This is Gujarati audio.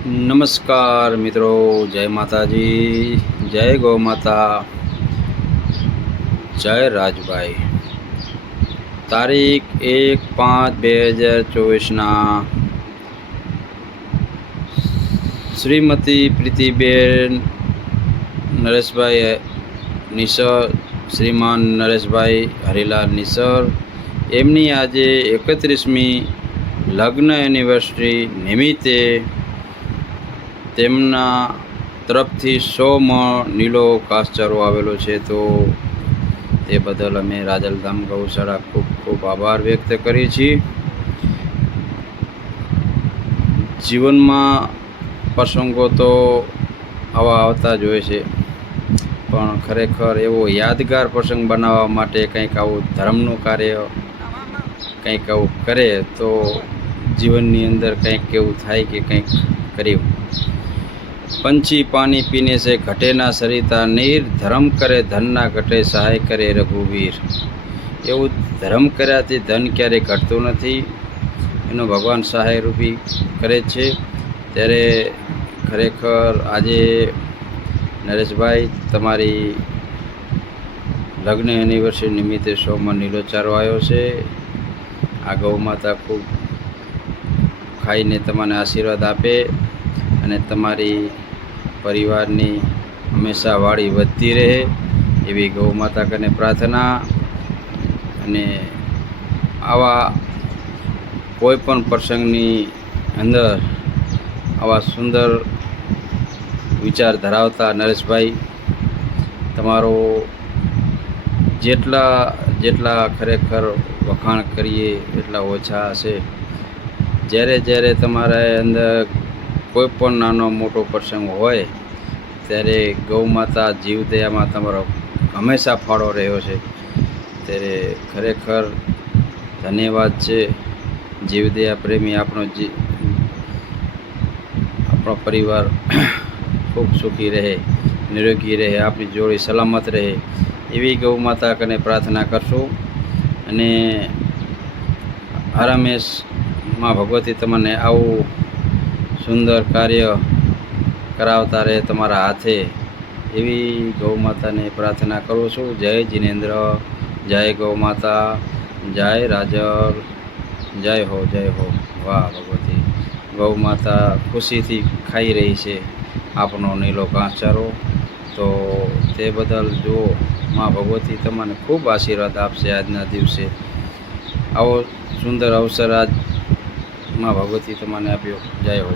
નમસ્કાર મિત્રો, જય માતાજી, જય ગૌ માતા, જય રાજભાઈ। તારીખ 1/5/2024ના શ્રીમતી પ્રીતિબેન નરેશભાઈ નિસર, શ્રીમાન નરેશભાઈ હરિલાલ નિસર, એમની આજે 31મી લગ્ન એનિવર્સરી નિમિત્તે તેમના તરફથી 100 મણ નીલો ઘાસચારો આવેલો છે। તો તે બદલ અમે રાજલધામ ગૌશાળા ખૂબ ખૂબ આભાર વ્યક્ત કરીએ છીએ। જીવનમાં પ્રસંગો તો આવા આવતા જ હોય છે, પણ ખરેખર એવો યાદગાર પ્રસંગ બનાવવા માટે કંઈક આવું ધર્મનું કાર્ય કંઈક આવું કરે તો જીવનની અંદર કંઈક એવું થાય કે કંઈક કર્યું। पंछी पानी पीने से घटे ना सरिता नीर, धर्म करे धन ना घटे सहाय करे रघुवीर। એવું ધર્મ કર્યાથી ધન ક્યારેય ઘટતું નથી, એનો ભગવાન સહાય રૂપી કરે છે। ત્યારે ખરેખર આજે નરેશભાઈ તમારી લગ્ન એનિવર્સરી નિમિત્તે 100 મણ નીલો ચારો આવ્યો છે। આ ગૌ માતા ખૂબ ખાઈને તમને આશીર્વાદ આપે અને તમારી પરિવારની હંમેશા વાડી વધતી રહે એવી ગૌ માતા કને પ્રાર્થના। અને આવા કોઈ પણ પ્રસંગની અંદર આવા સુંદર વિચાર ધરાવતા નરેશભાઈ, તમારો જેટલા ખરેખર વખાણ કરીએ એટલા ઓછા હશે। જ્યારે તમારા અંદર કોઈ પણ નાનો મોટો પ્રસંગ હોય ત્યારે ગૌ માતા જીવદયામાં તમારો હંમેશા ફાળો રહ્યો છે। ત્યારે ખરેખર ધન્યવાદ છે। જીવદયા પ્રેમી આપણો પરિવાર ખૂબ સુખી રહે, નિરોગી રહે, આપણી જોડી સલામત રહે એવી ગૌ માતા કને પ્રાર્થના કરશું। અને હરમેશ માં ભગવતી તમને આવું સુંદર કાર્ય કરાવતા રહે તમારા હાથે એવી ગૌ માતાને પ્રાર્થના કરું છું। જય જિનેન્દ્ર, જય ગૌ માતા, જય રાજલ, જય હો જય હો। વાહ ભગવતી, ગૌ માતા ખુશીથી ખાઈ રહી છે આપનો નીલો ઘાસચારો। તો તે બદલ જુઓ, માં ભગવતી તમને ખૂબ આશીર્વાદ આપશે આજના દિવસે। આવો સુંદર અવસર આજ માં ભગવતી તમને આપ્યો। જય હો।